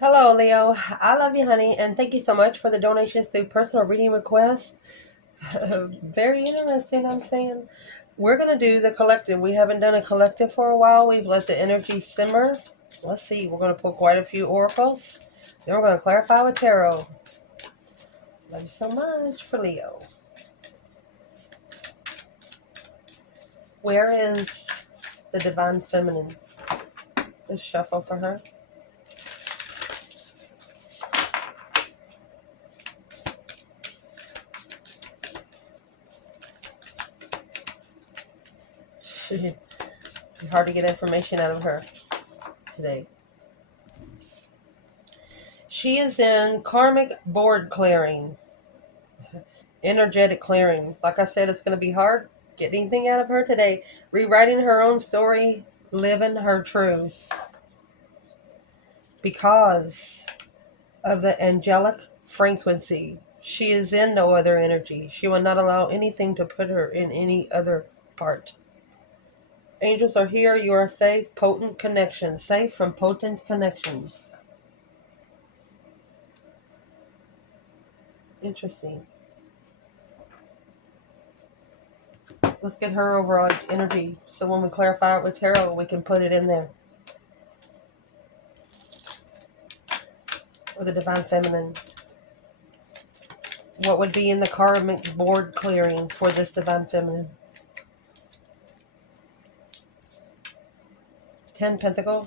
Hello, Leo. I love you, honey, and thank you so much for the donations through personal reading requests. Very interesting, I'm saying. We're going to do the collective. We haven't done a collective for a while. We've let the energy simmer. Let's see. We're going to pull quite a few oracles. Then we're going to clarify with tarot. Love you so much for Leo. Where is the divine feminine? Let's shuffle for her. Hard to get information out of her today. She is in karmic board clearing, energetic clearing. Like I said, it's going to be hard. Get anything out of her today. Rewriting her own story, living her truth. Because of the angelic frequency. She is in no other energy. She will not allow anything to put her in any other part. Angels are here. You are safe. Potent connections. Safe from potent connections. Interesting. Let's get her overall energy. So when we clarify it with tarot, we can put it in there. Or the divine feminine. What would be in the karmic board clearing for this divine feminine? 10 Pentacle.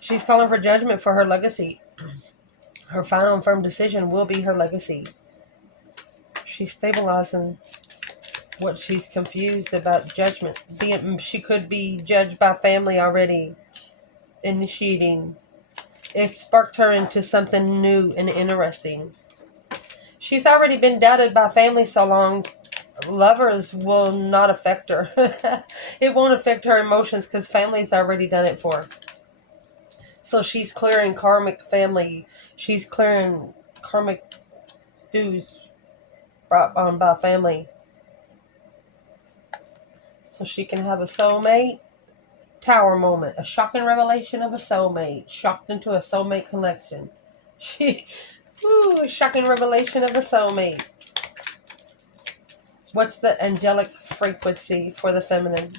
She's calling for judgment for her legacy. Her final and firm decision will be her legacy. She's stabilizing what she's confused about judgment. She could be judged by family already. Initiating. It sparked her into something new and interesting. She's already been doubted by family so long. Lovers will not affect her. It won't affect her emotions because family's already done it for her. So she's clearing karmic family. She's clearing karmic dues brought on by family. So she can have a soulmate tower moment. A shocking revelation of a soulmate. Shocked into a soulmate connection. Shocking revelation of a soulmate. What's the angelic frequency for the feminine?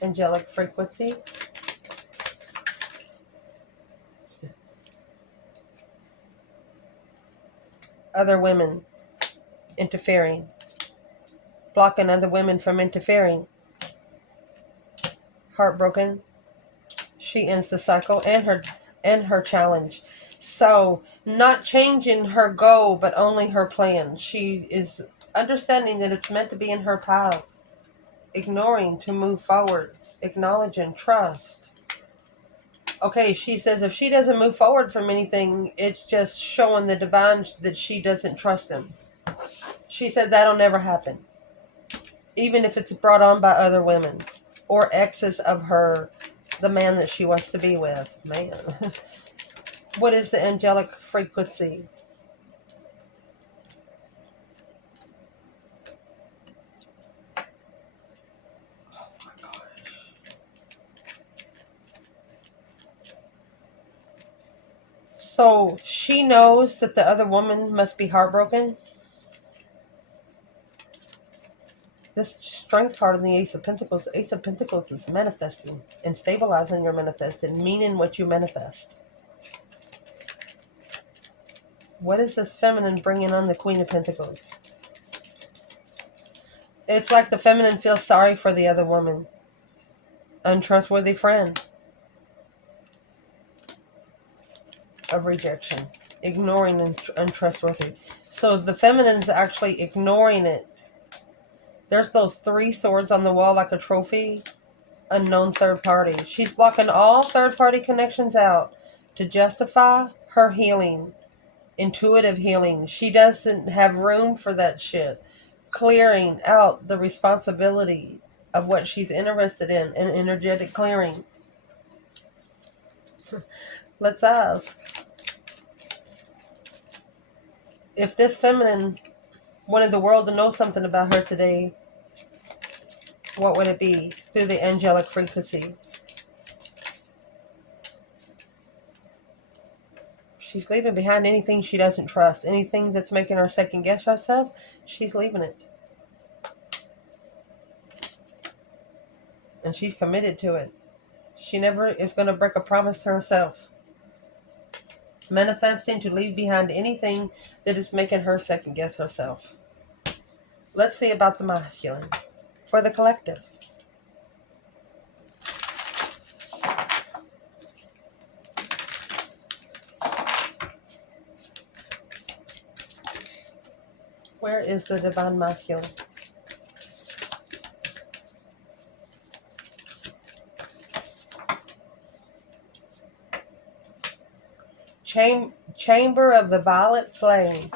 Angelic frequency. Other women interfering. Blocking other women from interfering. Heartbroken. She ends the cycle and her challenge. So not changing her goal, but only her plan. She is understanding that it's meant to be in her path. Ignoring to move forward. Acknowledge and trust. Okay, she says if she doesn't move forward from anything, it's just showing the divine that she doesn't trust him. She said that'll never happen. Even if it's brought on by other women or exes of her, the man that she wants to be with. Man. What is the angelic frequency? Oh my gosh. So she knows that the other woman must be heartbroken. This strength card in the Ace of Pentacles. The Ace of Pentacles is manifesting and stabilizing your manifested, meaning what you manifest. What is this feminine bringing on the Queen of Pentacles? It's like the feminine feels sorry for the other woman. Untrustworthy friend. Of rejection. Ignoring and untrustworthy. So the feminine's actually ignoring it. There's those 3 swords on the wall like a trophy. Unknown third party. She's blocking all third party connections out to justify her healing. Intuitive healing. She doesn't have room for that shit. Clearing out the responsibility of what she's interested in and energetic clearing. Let's ask. If this feminine wanted the world to know something about her today, What would it be? Through the angelic frequency. She's leaving behind anything she doesn't trust. Anything that's making her second guess herself, she's leaving it. And she's committed to it. She never is going to break a promise to herself. Manifesting to leave behind anything that is making her second guess herself. Let's see about the masculine for the collective. Where is the divine masculine? Chamber of the violet flame.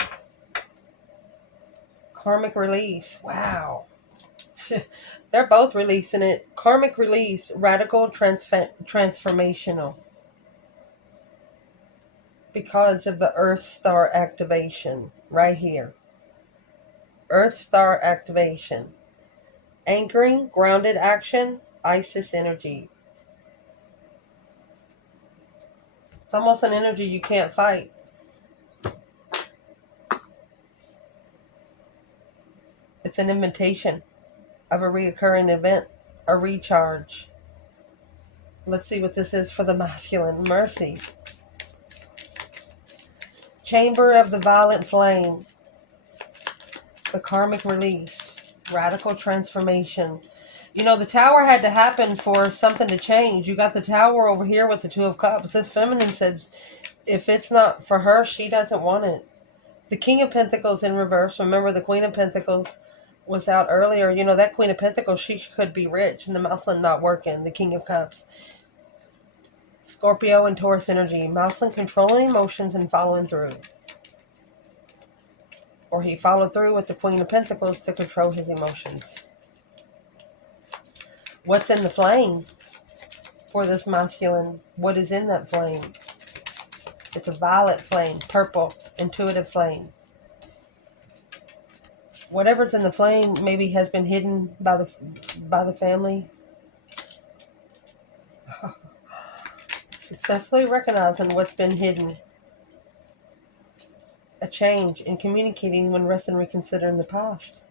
Karmic release. Wow. They're both releasing it. Karmic release, radical transformational. Because of the Earth Star activation right here. Earth Star activation. Anchoring, grounded action, Isis energy. It's almost an energy you can't fight. It's an invitation of a reoccurring event, a recharge. Let's see what this is for the masculine. Mercy. Chamber of the violet flame. The karmic release. Radical transformation. You know, the tower had to happen for something to change. You got the tower over here with the Two of Cups. This feminine said, if it's not for her, she doesn't want it. The King of Pentacles in reverse. Remember, the Queen of Pentacles was out earlier. You know, that Queen of Pentacles, she could be rich, and the masculine not working. The King of Cups. Scorpio and Taurus energy. Masculine controlling emotions and following through. Or he followed through with the Queen of Pentacles to control his emotions. What's in the flame for this masculine? What is in that flame? It's a violet flame, purple, intuitive flame. Whatever's in the flame maybe has been hidden by the family. Successfully recognizing what's been hidden. A change in communicating when resting and reconsidering the past.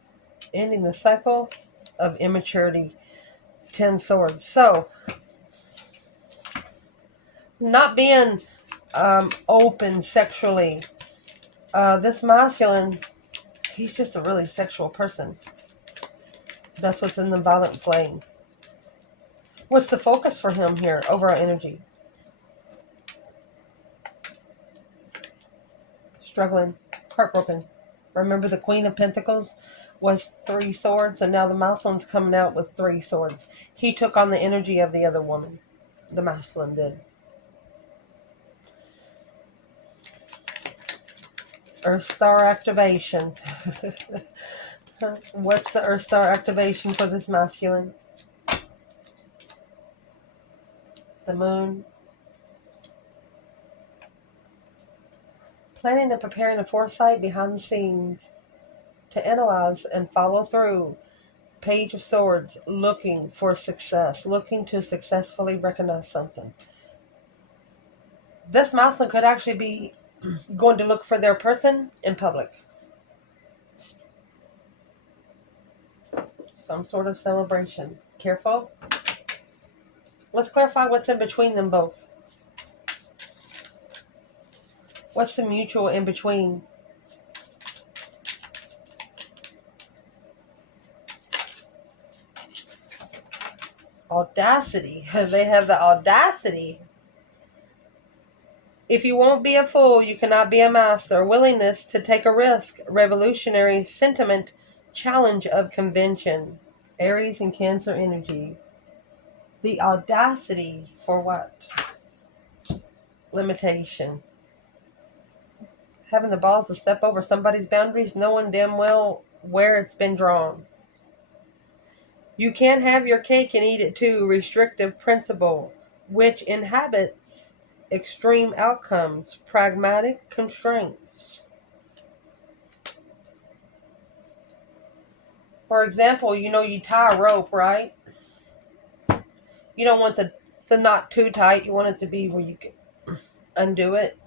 Ending the cycle of immaturity. 10 swords. So, not being open sexually. This masculine, he's just a really sexual person. That's what's in the violet flame. What's the focus for him here over our energy? Struggling, heartbroken. Remember, the Queen of Pentacles was 3 swords, and now the masculine's coming out with 3 swords. He took on the energy of the other woman. The masculine did. Earth Star activation. What's the Earth Star activation for this masculine? The moon. Planning and preparing a foresight behind the scenes to analyze and follow through. Page of Swords, looking for success, looking to successfully recognize something. This masculine could actually be going to look for their person in public. Some sort of celebration. Careful. Let's clarify what's in between them both. What's the mutual in between? Audacity. They have the audacity. If you won't be a fool, you cannot be a master. Willingness to take a risk. Revolutionary sentiment. Challenge of convention. Aries and Cancer energy. The audacity for what? Limitation. Having the balls to step over somebody's boundaries, knowing damn well where it's been drawn. You can't have your cake and eat it too. Restrictive principle, which inhabits extreme outcomes. Pragmatic constraints. For example, you know, you tie a rope, right? You don't want the knot too tight. You want it to be where you can undo it.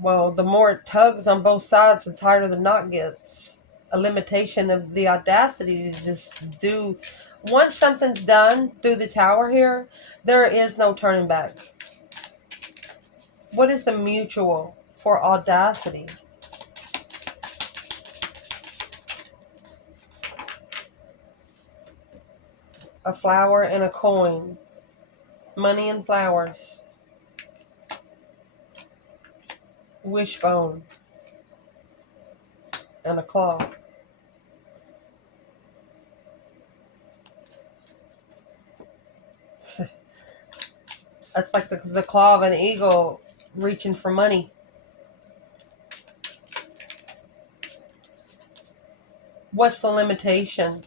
Well, the more it tugs on both sides, the tighter the knot gets. A limitation of the audacity to just do. Once something's done through the tower here, there is no turning back. What is the mutual for audacity? A flower and a coin. Money and flowers. Wishbone. And a claw. That's like the claw of an eagle reaching for money. What's the limitation?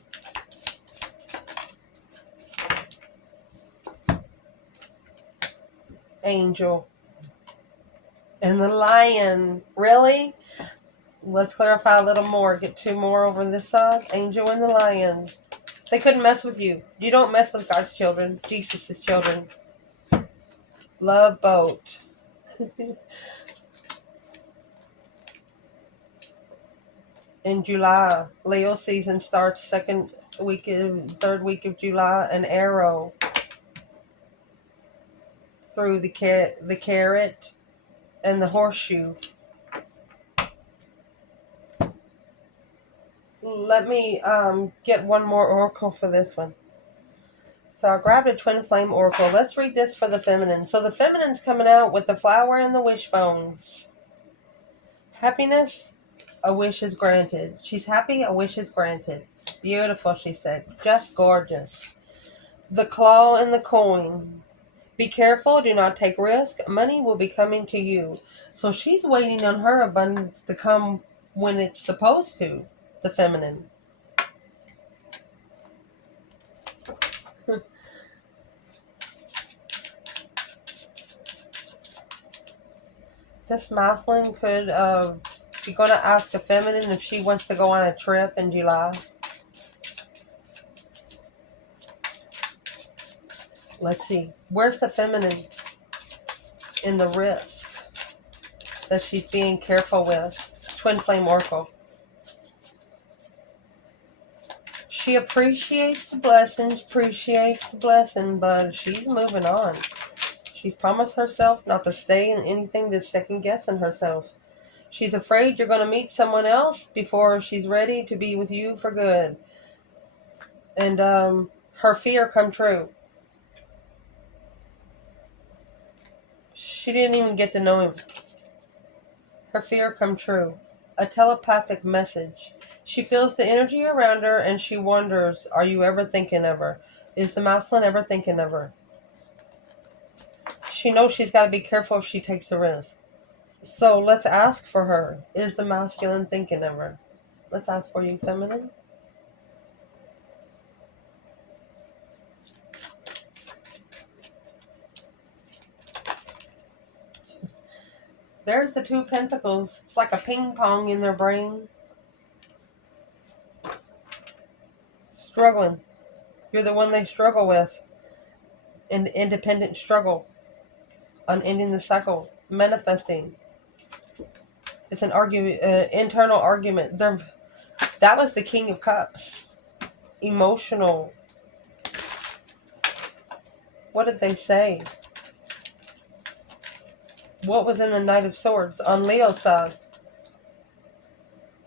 Angel. And the lion. Really? Let's clarify a little more. Get two more over this side. Angel and the lion. They couldn't mess with you. You don't mess with God's children. Jesus' children. Love boat. In July, Leo season starts third week of July. An arrow through the carrot and the horseshoe. Let me get one more oracle for this one. So I grabbed a twin flame oracle. Let's read this for the feminine. So the feminine's coming out with the flower and the wishbones. Happiness, a wish is granted. She's happy, a wish is granted. Beautiful, she said. Just gorgeous. The claw and the coin. Be careful, do not take risk. Money will be coming to you. So she's waiting on her abundance to come when it's supposed to, the feminine. This masculine could be going to ask a feminine if she wants to go on a trip in July. Let's see. Where's the feminine in the risk that she's being careful with? Twin flame oracle. She appreciates the blessing, but she's moving on. She's promised herself not to stay in anything that's second guessing herself. She's afraid you're going to meet someone else before she's ready to be with you for good. And her fear come true. She didn't even get to know him. Her fear come true. A telepathic message. She feels the energy around her and she wonders, are you ever thinking of her? Is the masculine ever thinking of her? She knows she's got to be careful if she takes the risk. So let's ask for her. Is the masculine thinking of her? Let's ask for you, feminine. There's the two pentacles. It's like a ping pong in their brain. Struggling. You're the one they struggle with. In the independent struggle. On ending the cycle. Manifesting. It's an internal argument. That was the King of Cups. Emotional. What did they say? What was in the Knight of Swords on Leo's side?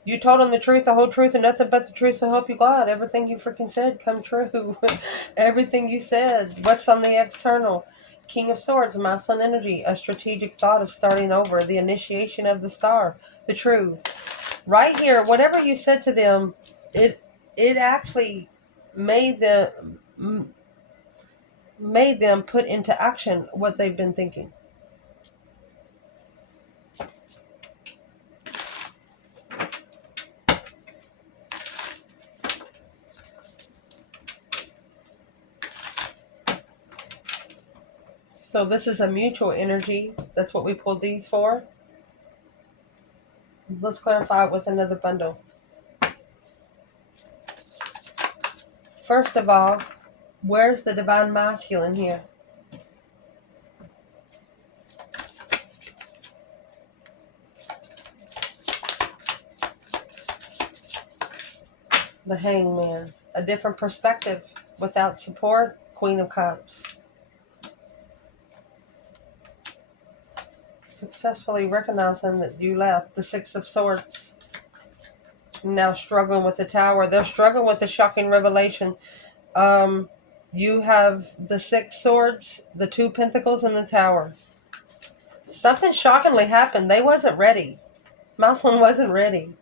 You told him the truth, the whole truth, and nothing but the truth, so help you God. Everything you freaking said come true. Everything you said. What's on the external? King of Swords, masculine energy, a strategic thought of starting over, the initiation of the star, the truth. Right here, whatever you said to them, it actually made them put into action what they've been thinking. So this is a mutual energy. That's what we pulled these for. Let's clarify it with another bundle. First of all, where's the divine masculine here? The Hangman. A different perspective. Without support, Queen of Cups. Successfully recognizing that you left. The Six of Swords. Now struggling with the Tower. They're struggling with the shocking revelation. You have the Six Swords, the Two Pentacles, and the Tower. Something shockingly happened. They wasn't ready. Maslin wasn't ready.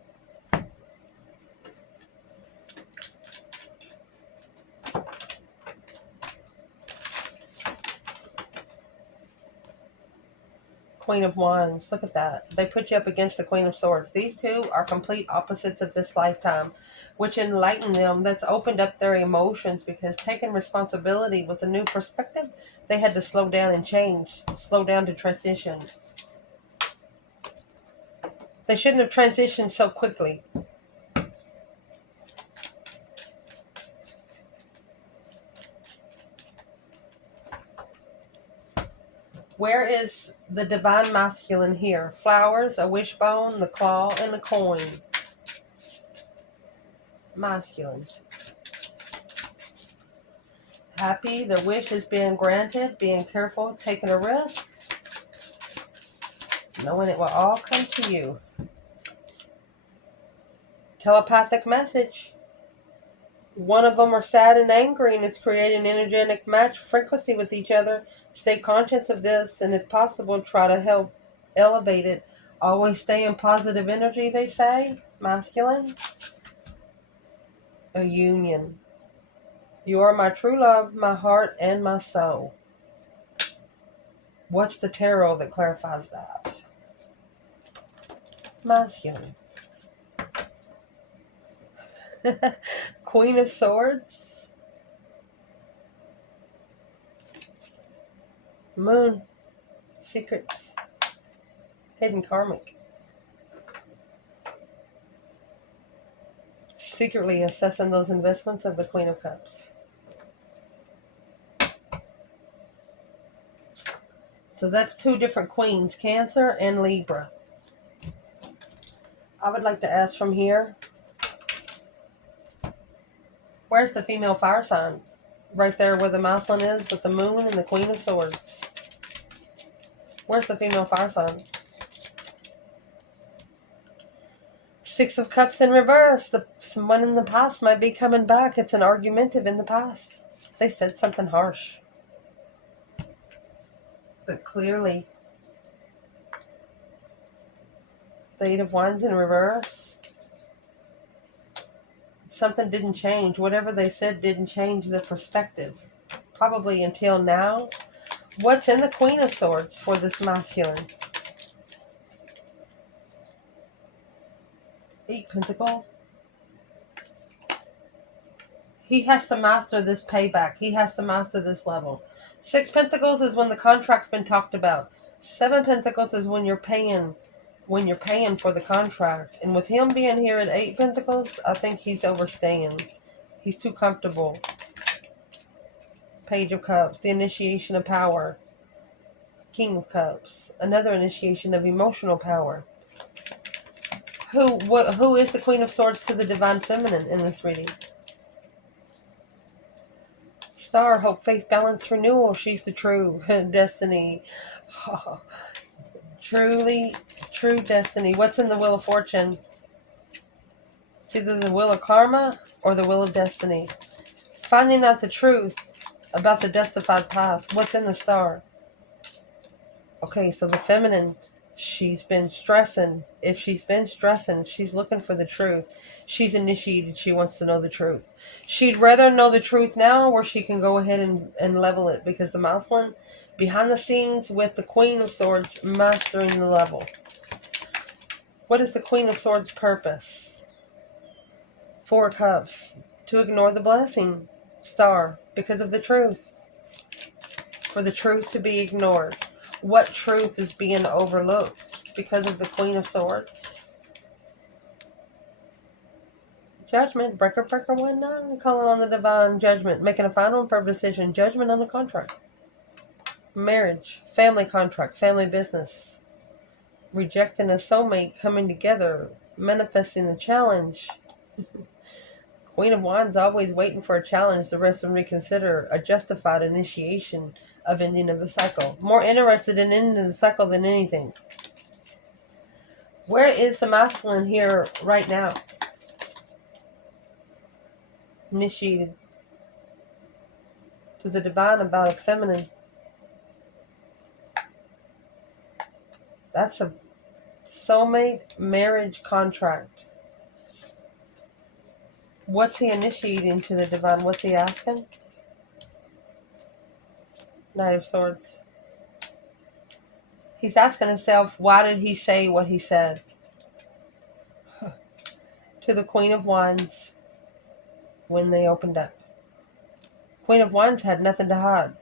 Queen of Wands. Look at that. They put you up against the Queen of Swords. These two are complete opposites of this lifetime, which enlightened them. That's opened up their emotions, because taking responsibility with a new perspective, they had to slow down and change. Slow down to transition. They shouldn't have transitioned so quickly. Where is the divine masculine here? Flowers, a wishbone, the claw, and the coin. Masculine. Happy, the wish is being granted, being careful, taking a risk, knowing it will all come to you. Telepathic message. One of them are sad and angry, and it's creating an energetic match frequency with each other. Stay conscious of this, and if possible, try to help elevate it. Always stay in positive energy, they say. Masculine. A union. You are my true love, my heart, and my soul. What's the tarot that clarifies that? Masculine. Queen of Swords. Moon. Secrets. Hidden karmic. Secretly assessing those investments of the Queen of Cups. So that's two different queens, Cancer and Libra. I would like to ask from here, where's the female fire sign? Right there where the masculine is, with the moon and the Queen of Swords. Where's the female fire sign? Six of Cups in reverse. Someone in the past might be coming back. It's an argumentative in the past. They said something harsh. But clearly, the Eight of Wands in reverse. Something didn't change. Whatever they said didn't change the perspective. Probably until now. What's in the Queen of Swords for this masculine? Eight Pentacle. He has to master this payback. He has to master this level. Six Pentacles is when the contract's been talked about. Seven Pentacles is when you're paying for the contract. And with him being here at Eight Pentacles, I think he's overstaying. He's too comfortable. Page of Cups, the initiation of power. King of Cups, another initiation of emotional power. Who is the Queen of Swords to the Divine Feminine in this reading? Star, hope, faith, balance, renewal. She's the true destiny. Oh, truly, true destiny. What's in the Wheel of Fortune? It's either the Wheel of Karma or the Wheel of Destiny. Finding out the truth about the justified path. What's in the Star? Okay, so the feminine, she's been stressing. If she's been stressing, she's looking for the truth. She's initiated. She wants to know the truth. She'd rather know the truth now, where she can go ahead and level it. Because the masculine, behind the scenes with the Queen of Swords, mastering the level. What is the Queen of Swords' purpose? Four Cups. To ignore the blessing. Star. Because of the truth. For the truth to be ignored. What truth is being overlooked? Because of the Queen of Swords. Judgment. Breaker, breaker, 1-9. Calling on the divine judgment. Making a final and firm decision. Judgment on the contract. Marriage. Family contract. Family business. Rejecting a soulmate. Coming together. Manifesting the challenge. Queen of Wands always waiting for a challenge. The rest of them reconsider. A justified initiation of ending of the cycle. More interested in ending the cycle than anything. Where is the masculine here right now? Initiated to the divine about a feminine. That's a soulmate marriage contract. What's he initiating to the divine? What's he asking? Knight of Swords. He's asking himself, why did he say what he said? To the Queen of Wands when they opened up. Queen of Wands had nothing to hide.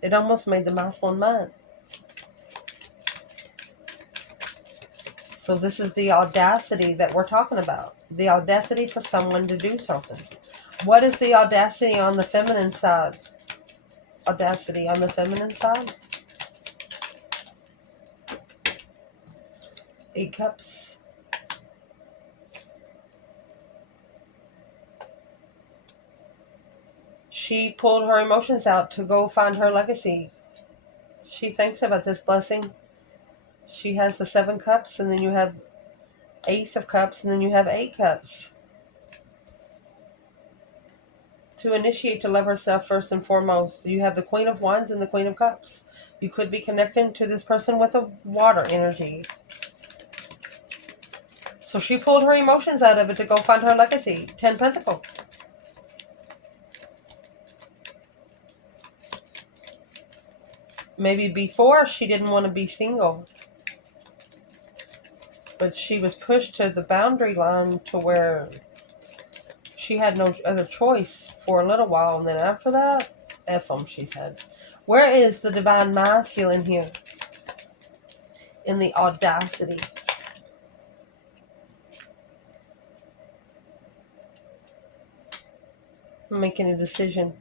It almost made the masculine mad. So this is the audacity that we're talking about. The audacity for someone to do something. What is the audacity on the feminine side? Audacity on the feminine side? 8 Cups. She pulled her emotions out to go find her legacy. She thinks about this blessing. She has the 7 Cups, and then you have Ace of Cups, and then you have 8 Cups. To initiate, to love herself first and foremost. You have the Queen of Wands and the Queen of Cups. You could be connecting to this person with a water energy. So she pulled her emotions out of it to go find her legacy. 10 Pentacles. Maybe before she didn't want to be single. But she was pushed to the boundary line to where she had no other choice for a little while. And then after that, F them, she said. Where is the divine masculine here? In the audacity. Making a decision.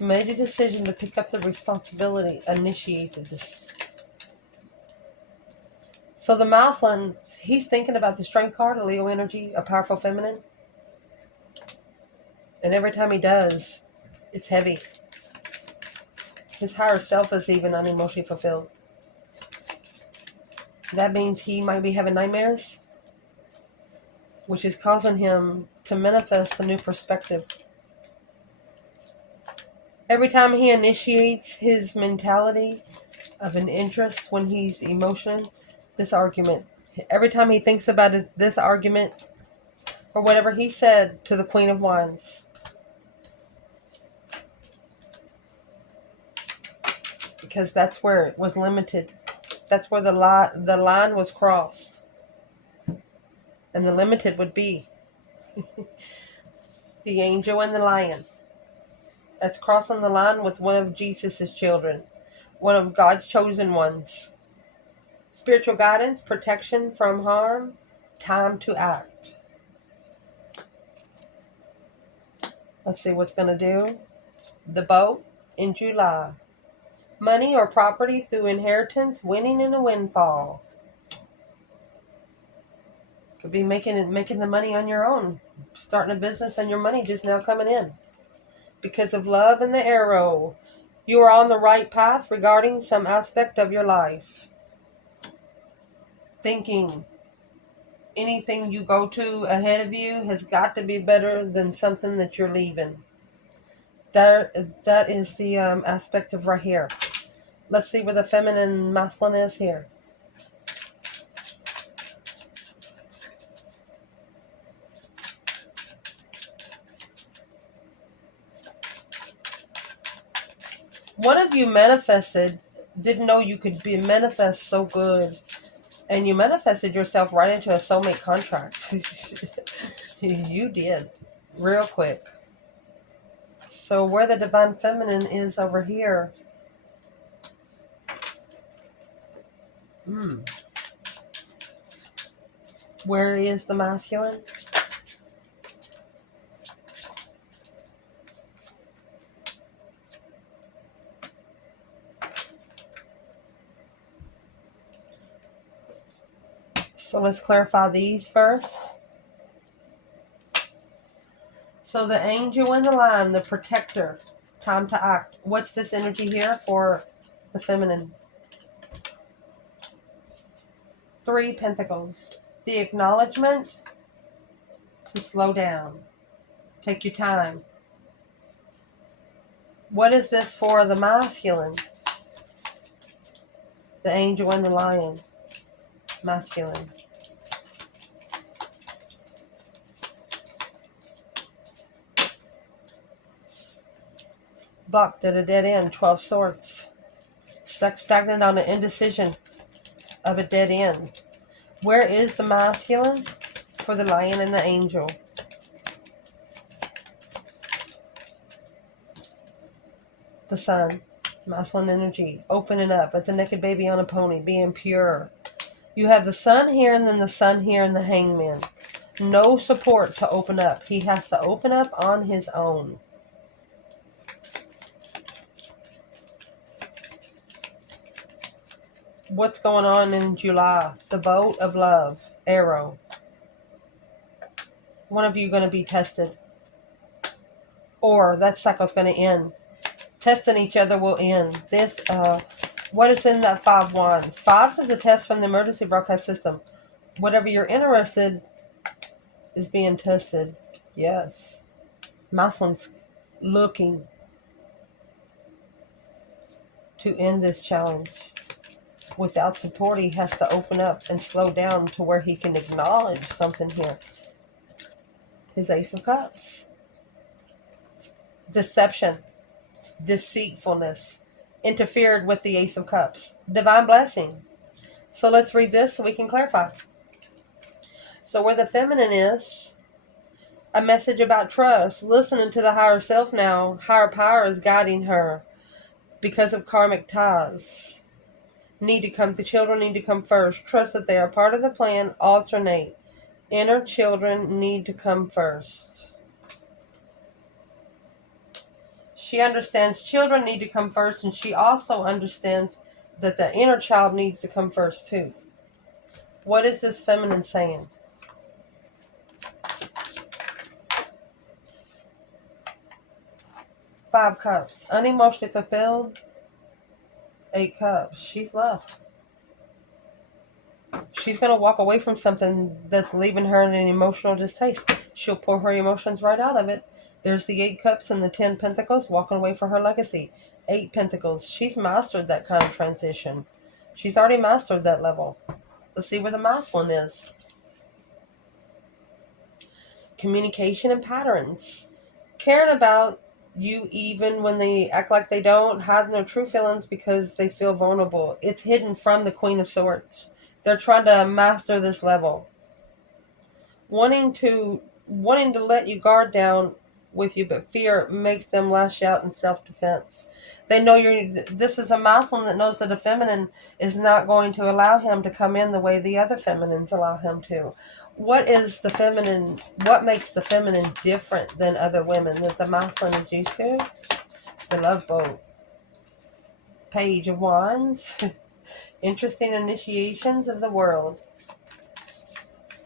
Made a decision to pick up the responsibility. Initiated this. So the masculine, he's thinking about the strength card, a Leo energy, a powerful feminine. And every time he does, it's heavy. His higher self is even unemotionally fulfilled. That means he might be having nightmares, which is causing him to manifest a new perspective. Every time he initiates his mentality of an interest when he's emotional, this argument. Every time he thinks about this argument or whatever he said to the Queen of Wands. Because that's where it was limited. That's where the line was crossed. And the limited would be the angel and the lion. That's crossing the line with one of Jesus' children. One of God's chosen ones. Spiritual guidance, protection from harm, time to act. Let's see what's going to do. The boat in July. Money or property through inheritance, winning in a windfall. Could be making the money on your own. Starting a business and your money just now coming in. Because of love and the arrow. You are on the right path regarding some aspect of your life. Thinking anything you go to ahead of you has got to be better than something that you're leaving. That is the aspect of right here. Let's see where the feminine masculine is here. One of you manifested, didn't know you could be manifest so good. And you manifested yourself right into a soulmate contract. You did. Real quick. So where the divine feminine is over here. Where is the masculine? So let's clarify these first. So the angel in the line, the protector, time to act. What's this energy here for the feminine? 3 Pentacles. The acknowledgement to slow down. Take your time. What is this for the masculine? The angel and the lion. Masculine. Blocked at a dead end. 12 Swords. Stuck stagnant on the indecision of a dead end. Where is the masculine for the lion and the angel? The sun. Masculine energy. Opening up. It's a naked baby on a pony. Being pure. You have the sun here and then the sun here and the hangman. No support to open up. He has to open up on his own. What's going on in July? The boat of love. Arrow. One of you going to be tested. Or that cycle's going to end. Testing each other will end. This, what is in that 5 Wands? 5s is a test from the emergency broadcast system. Whatever you're interested is being tested. Yes. Masculine's looking to end this challenge. Without support, he has to open up and slow down to where he can acknowledge something here. His Ace of Cups. Deception. Deceitfulness. Interfered with the Ace of Cups. Divine blessing. So let's read this so we can clarify. So where the feminine is, a message about trust. Listening to the higher self now. Higher power is guiding her because of karmic ties. The children need to come first. Trust that they are part of the plan. Alternate. Inner children need to come first. She understands children need to come first, and she also understands that the inner child needs to come first too. What is this feminine saying? Five Cups. Unemotionally fulfilled. 8 Cups. She's left. She's going to walk away from something that's leaving her in an emotional distaste. She'll pour her emotions right out of it. There's the 8 Cups and the 10 Pentacles walking away for her legacy. 8 Pentacles. She's mastered that kind of transition. She's already mastered that level. Let's see where the masculine is. Communication and patterns. Caring about you even when they act like they don't, hiding their true feelings because they feel vulnerable. It's hidden from the Queen of Swords. They're trying to master this level. Wanting to let you guard down with you, but fear makes them lash out in self-defense. They know this is a masculine that knows that a feminine is not going to allow him to come in the way the other feminines allow him to. What is the feminine? What makes the feminine different than other women that the masculine is used to? The Love Boat. Page of Wands. Interesting initiations of the world.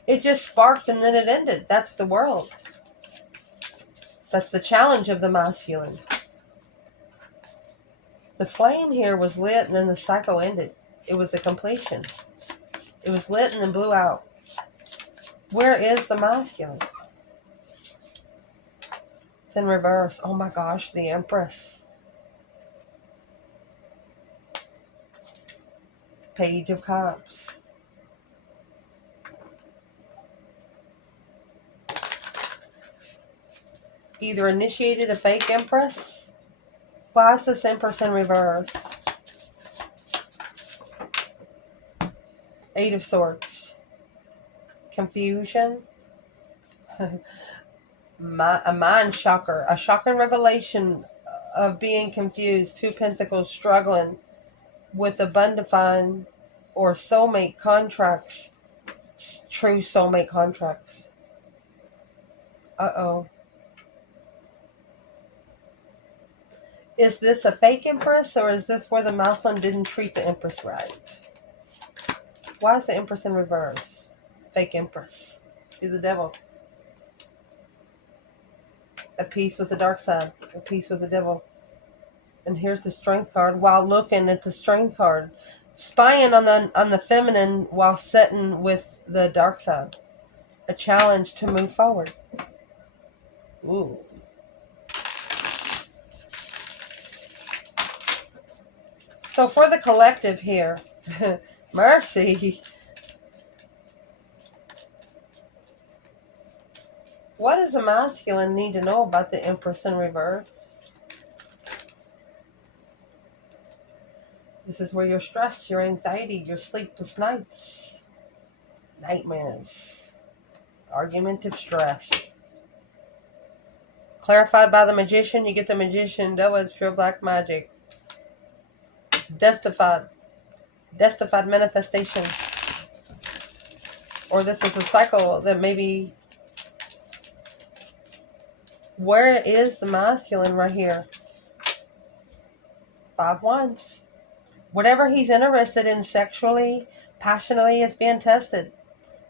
It just sparked and then it ended. That's the world. That's the challenge of the masculine. The flame here was lit and then the cycle ended. It was a completion. It was lit and then blew out. Where is the masculine? It's in reverse. Oh my gosh, the Empress. Page of Cups. Either initiated a fake Empress. Why is this Empress in reverse? 8 of Swords. Confusion. A mind shocker. A shocking revelation of being confused. 2 Pentacles struggling with abundant or soulmate contracts. True soulmate contracts. Uh-oh. Is this a fake Empress or is this where the masculine didn't treat the Empress right? Why is the Empress in reverse? Fake empress. She's the devil. At peace with the dark side. At peace with the devil. And here's the strength card. While looking at the strength card, spying on the feminine while sitting with the dark side. A challenge to move forward. Ooh. So for the collective here, mercy. What does a masculine need to know about the Empress in reverse? This is where your stress, your anxiety, your sleepless nights, nightmares, argumentative stress. Clarified by the magician, you get the magician. That was pure black magic. Destified manifestation. Or this is a cycle that maybe... Where is the masculine right here? 5 wands. Whatever he's interested in sexually, passionately, is being tested.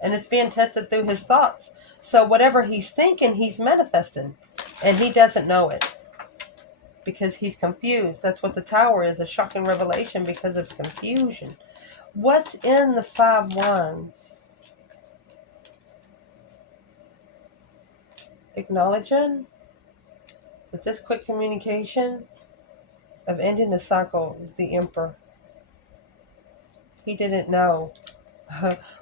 And it's being tested through his thoughts. So whatever he's thinking, he's manifesting. And he doesn't know it. Because he's confused. That's what the Tower is. A shocking revelation because of confusion. What's in the 5 wands? Acknowledging that this quick communication of ending the cycle, the Emperor. He didn't know.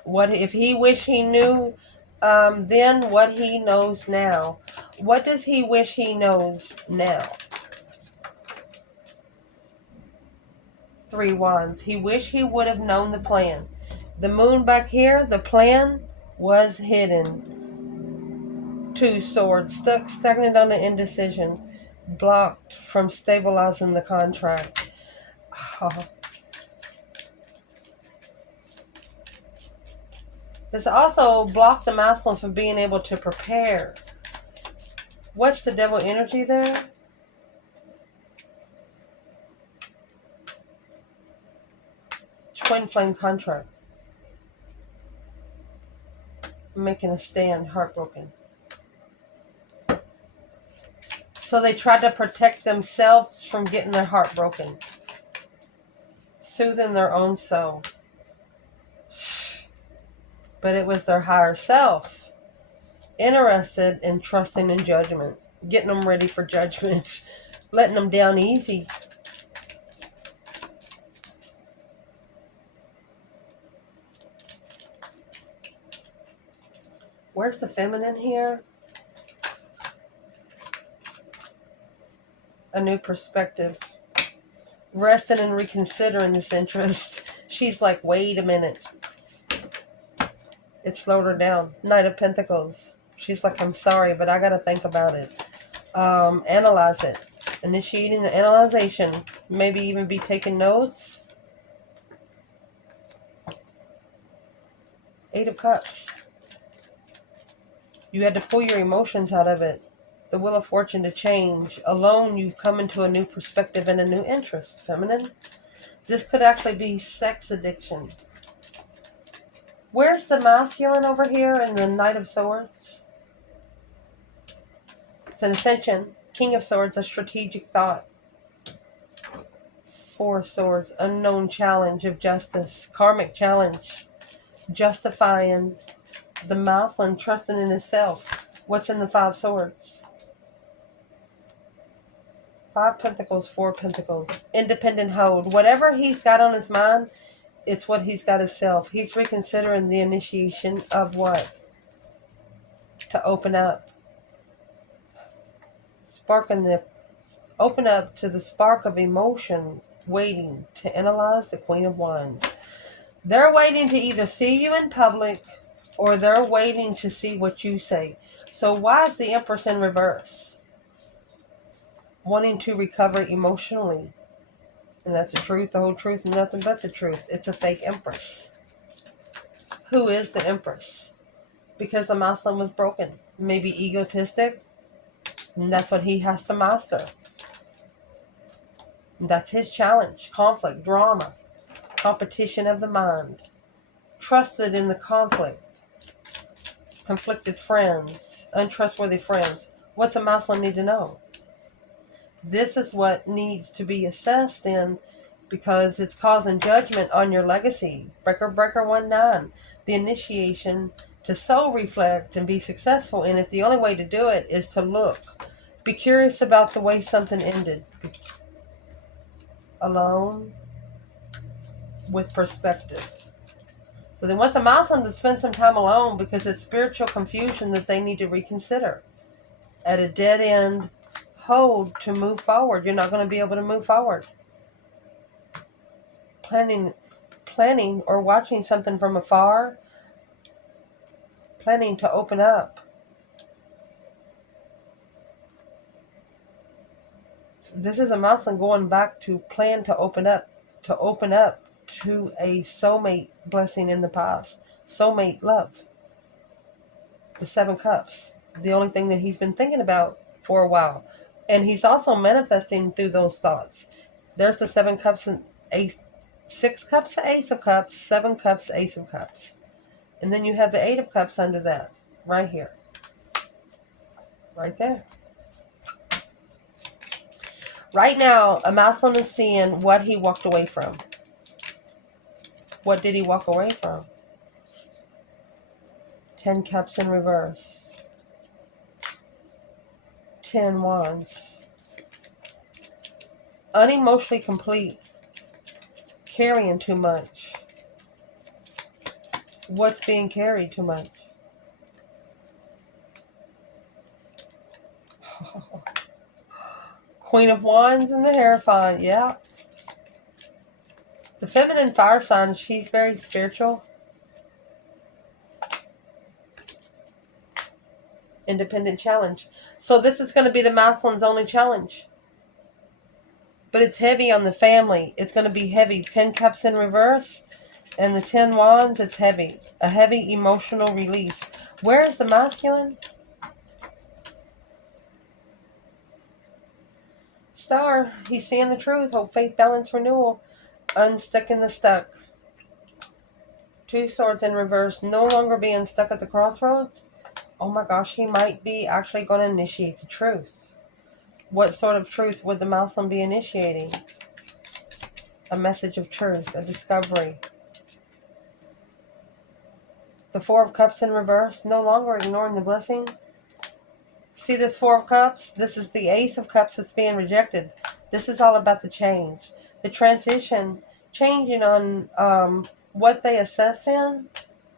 What if he wished he knew then what he knows now? What does he wish he knows now? 3 wands. He wished he would have known the plan. The moon back here, the plan was hidden. 2 swords. Stuck, stagnant on the indecision. Blocked from stabilizing the contract. Oh. This also blocked the masculine from being able to prepare. What's the devil energy there? Twin flame contract. Making a stand, heartbroken. So they tried to protect themselves from getting their heart broken. Soothing their own soul. But it was their higher self. Interested in trusting in judgment. Getting them ready for judgment. Letting them down easy. Where's the feminine here? A new perspective. Resting and reconsidering this interest. She's like, wait a minute. It slowed her down. Knight of Pentacles. She's like, I'm sorry, but I got to think about it. Analyze it. Initiating the analyzation. Maybe even be taking notes. 8 of Cups. You had to pull your emotions out of it. The Wheel of Fortune to change. Alone, you've come into a new perspective and a new interest, feminine. This could actually be sex addiction. Where's the masculine over here in the Knight of Swords? It's an ascension. King of Swords, a strategic thought. 4 of Swords, unknown challenge of justice. Karmic challenge. Justifying the masculine, trusting in himself. What's in the 5 swords? 5 pentacles, 4 pentacles. Independent hold. Whatever he's got on his mind, it's what he's got himself. He's reconsidering the initiation of what? To open up. Open up to the spark of emotion, waiting to analyze the Queen of Wands. They're waiting to either see you in public or they're waiting to see what you say. So why is the Empress in reverse? Wanting to recover emotionally. And that's the truth, the whole truth, and nothing but the truth. It's a fake Empress. Who is the Empress? Because the masculine was broken. Maybe egotistic. And that's what he has to master. And that's his challenge. Conflict, drama, competition of the mind. Trusted in the conflict. conflicted friends, untrustworthy friends. What's a masculine need to know? This is what needs to be assessed in, because it's causing judgment on your legacy. Breaker 1-9. The initiation to soul reflect and be successful in it. The only way to do it is to look. Be curious about the way something ended. Alone with perspective. So they want the Muslim to spend some time alone because it's spiritual confusion that they need to reconsider. At a dead end, hold to move forward. You're not going to be able to move forward. Planning or watching something from afar. Planning to open up. This is a Muslim going back to plan to open up to a soulmate blessing in the past. Soulmate love. The 7 cups. The only thing that he's been thinking about for a while. And he's also manifesting through those thoughts. There's the 7 cups and 6 cups, Ace of Cups, 7 cups, Ace of Cups. And then you have the 8 of Cups under that. Right here. Right there. Right now, a masculine is seeing what he walked away from. What did he walk away from? 10 cups in reverse. 10 wands. Unemotionally complete. Carrying too much. What's being carried too much? Queen of Wands and the Hierophant, yeah. The feminine fire sign, she's very spiritual. Independent challenge. So this is going to be the masculine's only challenge. But it's heavy on the family. It's going to be heavy. 10 cups in reverse. And the 10 wands, it's heavy. A heavy emotional release. Where is the masculine? Star. He's seeing the truth. Hope, faith, balance, renewal. Unstuck in the stuck. 2 swords in reverse. No longer being stuck at the crossroads. Oh my gosh, he might be actually going to initiate the truth. What sort of truth would the Muslim be initiating? A message of truth, a discovery. The 4 of Cups in reverse, no longer ignoring the blessing. See this 4 of Cups? This is the Ace of Cups that's being rejected. This is all about the change. The transition, changing on what they assess in.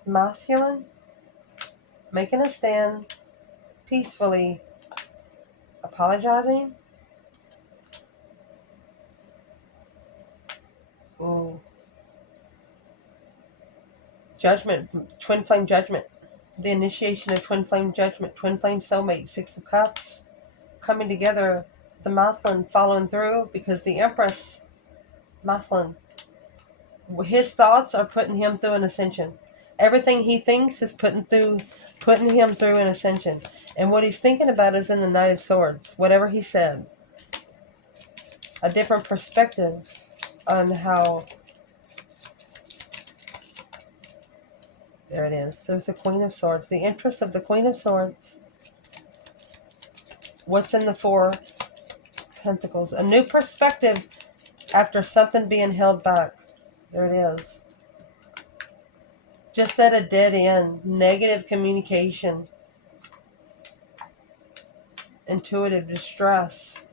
Masculine. Making a stand. Peacefully. Apologizing. Ooh. Judgment. Twin flame judgment. The initiation of twin flame judgment. Twin flame soulmate. 6 of Cups. Coming together. The masculine following through because the empress masculine. His thoughts are putting him through an ascension. Everything he thinks is putting him through an ascension. And what he's thinking about is in the Knight of Swords. Whatever he said. A different perspective on how... There it is. There's the Queen of Swords. The interest of the Queen of Swords. What's in the 4 Pentacles? A new perspective after something being held back. There it is. Just at a dead end. Negative communication. Intuitive distress.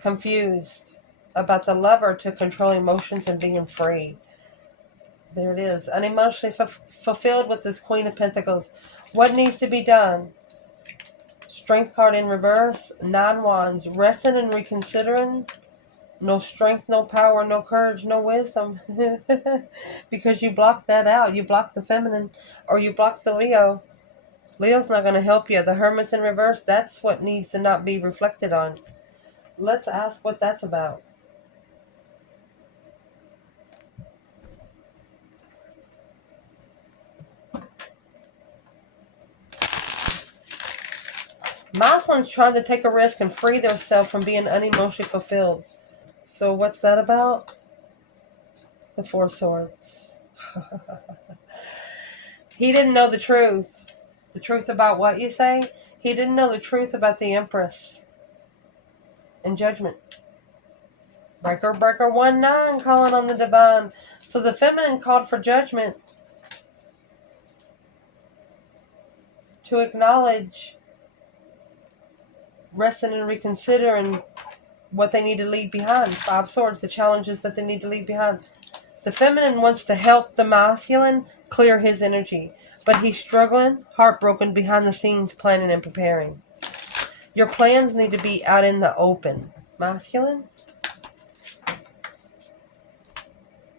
Confused about the lover to control emotions and being free. There it is. Unemotionally fulfilled with this Queen of Pentacles. What needs to be done? Strength card in reverse. 9 wands. Resting and reconsidering. No strength, no power, no courage, no wisdom. Because you blocked that out. You blocked the feminine. Or you blocked the Leo. Leo's not going to help you. The Hermit's in reverse. That's what needs to not be reflected on. Let's ask what that's about. Masculine's trying to take a risk and free themselves from being unemotionally fulfilled. So what's that about? The 4 swords. He didn't know the truth. The truth about what you say? He didn't know the truth about the empress. And judgment. Breaker, breaker, 1-9, calling on the divine. So the feminine called for judgment to acknowledge, resting and reconsidering what they need to leave behind. 5 swords, the challenges that they need to leave behind. The feminine wants to help the masculine clear his energy, but he's struggling, heartbroken, behind the scenes, planning and preparing. Your plans need to be out in the open. Masculine.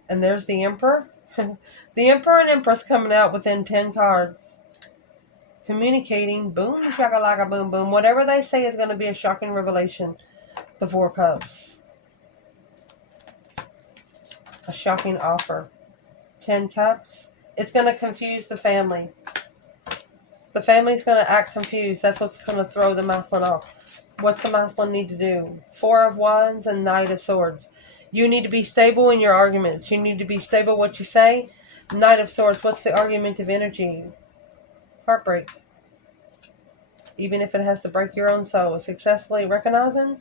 And there's the Emperor. The Emperor and Empress coming out within 10 cards. Communicating, boom, shakalaka, boom, boom. Whatever they say is going to be a shocking revelation. The 4 Cups. A shocking offer. 10 Cups. It's going to confuse the family. The family's going to act confused. That's what's going to throw the masculine off. What's the masculine need to do? 4 of Wands and Knight of Swords. You need to be stable in your arguments. You need to be stable what you say. Knight of Swords. What's the argument of energy? Heartbreak. Even if it has to break your own soul. Successfully recognizing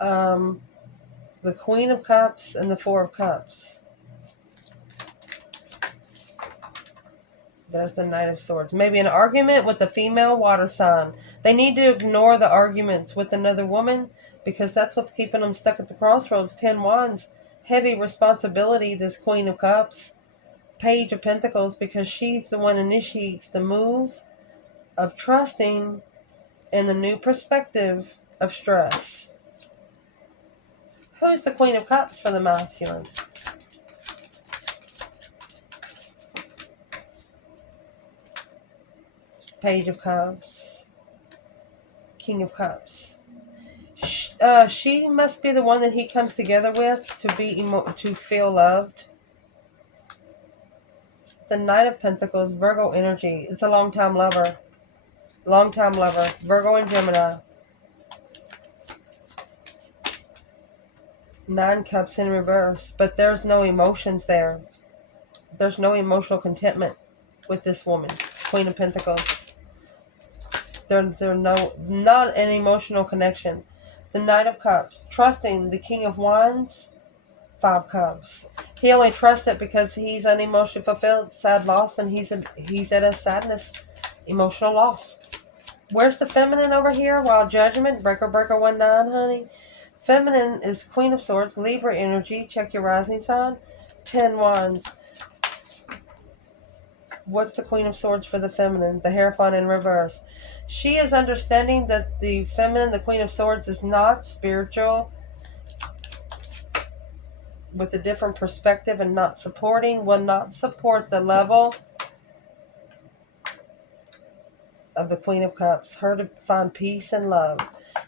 the Queen of Cups and the 4 of Cups. There's the Knight of Swords. Maybe an argument with a female water sign. They need to ignore the arguments with another woman because that's what's keeping them stuck at the crossroads. 10 Wands. Heavy responsibility, this Queen of Cups. Page of Pentacles, because she's the one who initiates the move of trusting in the new perspective of stress. Who's the Queen of Cups for the masculine? Page of Cups. King of Cups. She must be the one that he comes together with to feel loved. The Knight of Pentacles, Virgo energy. It's a long-time lover. Long-time lover. Virgo and Gemini. 9 Cups in reverse. But there's no emotions there. There's no emotional contentment with this woman. Queen of Pentacles. There's not an emotional connection. The Knight of Cups. Trusting the King of Wands. 5 Cups. He only trusts it because he's unemotionally fulfilled. Sad loss. And he's at a sadness. Emotional loss. Where's the feminine over here? Wild Judgment. Breaker, breaker, 1-9, honey. Feminine is Queen of Swords. Libra energy. Check your rising sign. 10 Wands. What's the Queen of Swords for the feminine? The Hierophant in reverse. She is understanding that the feminine, the Queen of Swords, is not spiritual, with a different perspective, and not supporting, will not support the level of the Queen of Cups. Her to find peace and love.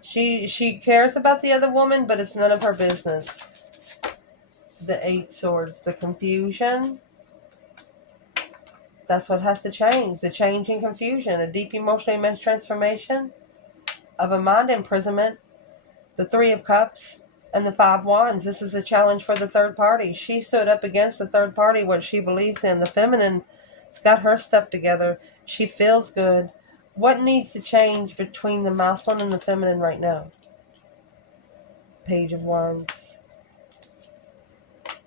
She cares about the other woman, but it's none of her business. The 8 Swords. The confusion. That's what has to change. The change in confusion. A deep emotional immense transformation of a mind imprisonment. The 3 of Cups and the 5 Wands. This is a challenge for the third party. She stood up against the third party, what she believes in. The feminine's got her stuff together. She feels good. What needs to change between the masculine and the feminine right now? Page of Wands.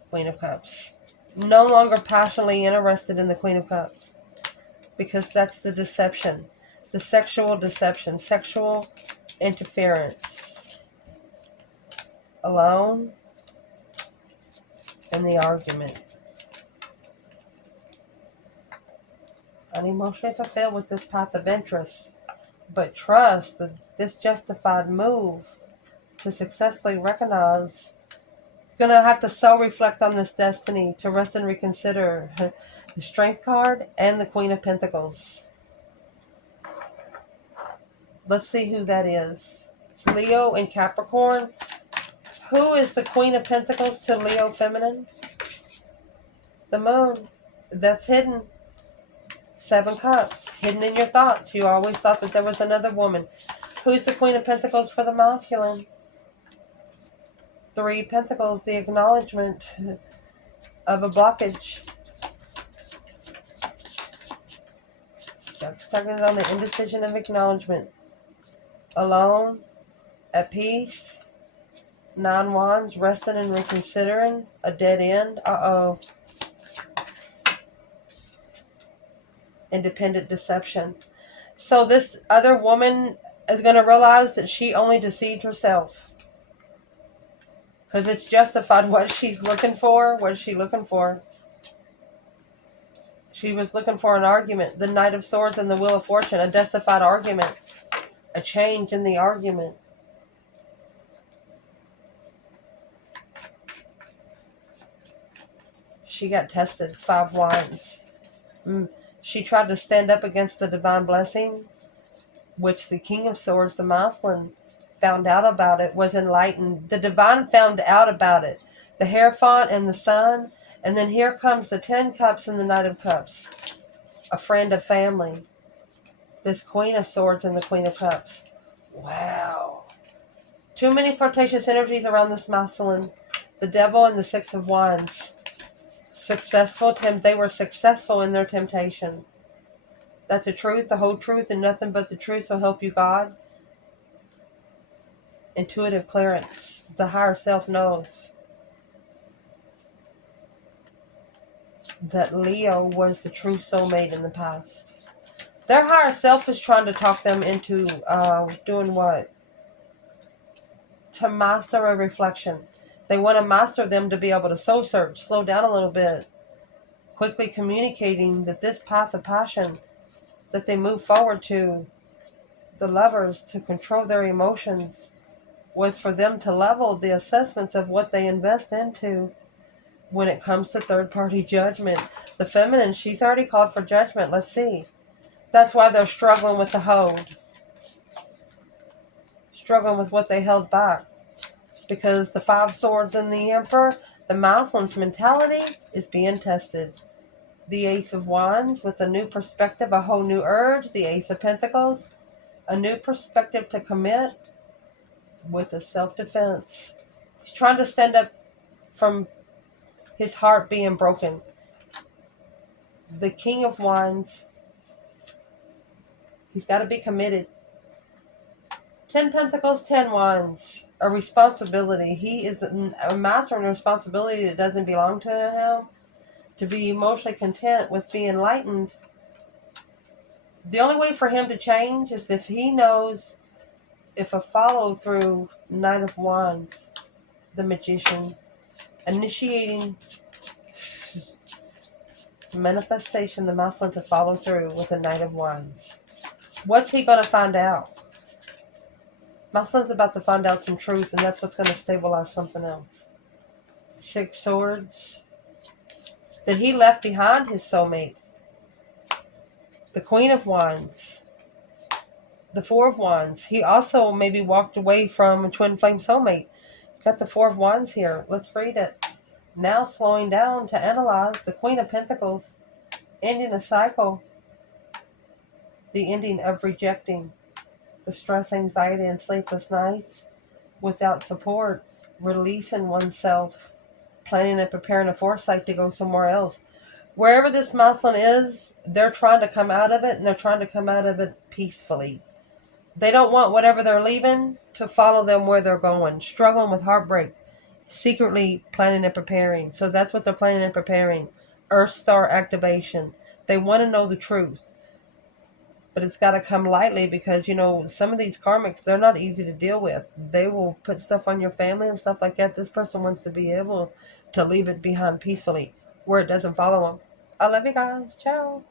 Queen of Cups. No longer passionately interested in the Queen of Cups. Because that's the deception. The sexual deception. Sexual interference. Alone. And the argument. Unemotionally fulfilled with this path of interest. But trust that this justified move to successfully recognize. Gonna have to self-reflect on this destiny, to rest and reconsider. The Strength card and the Queen of Pentacles. Let's see who that is. It's Leo and Capricorn. Who is the Queen of Pentacles to Leo feminine? The Moon. That's hidden. 7 Cups. Hidden in your thoughts. You always thought that there was another woman. Who's the Queen of Pentacles for the masculine? 3 Pentacles, the acknowledgement of a blockage. Stuck on the indecision of acknowledgement. Alone. At peace. 9 wands. Resting and reconsidering. A dead end. Uh-oh. Independent deception. So this other woman is going to realize that she only deceived herself. Because it's justified what she's looking for. What is she looking for? She was looking for an argument. The Knight of Swords and the Wheel of Fortune. A justified argument. A change in the argument. She got tested. 5 wands. She tried to stand up against the divine blessing, which the King of Swords, the masculine, found out about it, was enlightened. The divine found out about it. The Hierophant and the Sun. And then here comes the 10 Cups and the Knight of Cups. A friend of family. This Queen of Swords and the Queen of Cups. Wow. Too many flirtatious energies around this masculine. The Devil and the 6 of Wands. Successful. They were successful in their temptation. That's the truth, the whole truth, and nothing but the truth, so help you God. Intuitive clearance. The higher self knows that Leo was the true soulmate in the past. Their higher self is trying to talk them into doing what? To master a reflection. They want to master them to be able to soul search, slow down a little bit. Quickly communicating that this path of passion that they move forward to, the lovers, to control their emotions, was for them to level the assessments of what they invest into when it comes to third-party judgment. The feminine, she's already called for judgment. Let's see. That's why they're struggling with the hold. Struggling with what they held back. Because the 5 swords and the Emperor, the masculine's mentality is being tested. The Ace of Wands with a new perspective, a whole new urge. The Ace of Pentacles, a new perspective to commit with a self-defense. He's trying to stand up from his heart being broken. The King of Wands, he's got to be committed. 10 Pentacles, 10 Wands, a responsibility. He is a master in responsibility that doesn't belong to him. To be emotionally content with being enlightened. The only way for him to change is if he knows, if a follow through. Knight of Wands, the Magician, initiating manifestation, the masculine to follow through with the Knight of Wands. What's he going to find out? Masculine's about to find out some truth, and that's what's going to stabilize something else. 6 swords. That he left behind his soulmate. The Queen of Wands. The 4 of Wands. He also maybe walked away from a twin flame soulmate. Got the 4 of Wands here. Let's read it. Now slowing down to analyze the Queen of Pentacles. Ending a cycle. The ending of rejecting. The stress, anxiety, and sleepless nights. Without support. Releasing oneself. Planning and preparing a foresight to go somewhere else. Wherever this masculine is, they're trying to come out of it, and they're trying to come out of it peacefully. They don't want whatever they're leaving to follow them where they're going. Struggling with heartbreak. Secretly planning and preparing. So that's what they're planning and preparing. Earth Star activation. They want to know the truth. But it's got to come lightly because, you know, some of these karmics, they're not easy to deal with. They will put stuff on your family and stuff like that. This person wants to be able to leave it behind peacefully where it doesn't follow them. I love you guys. Ciao.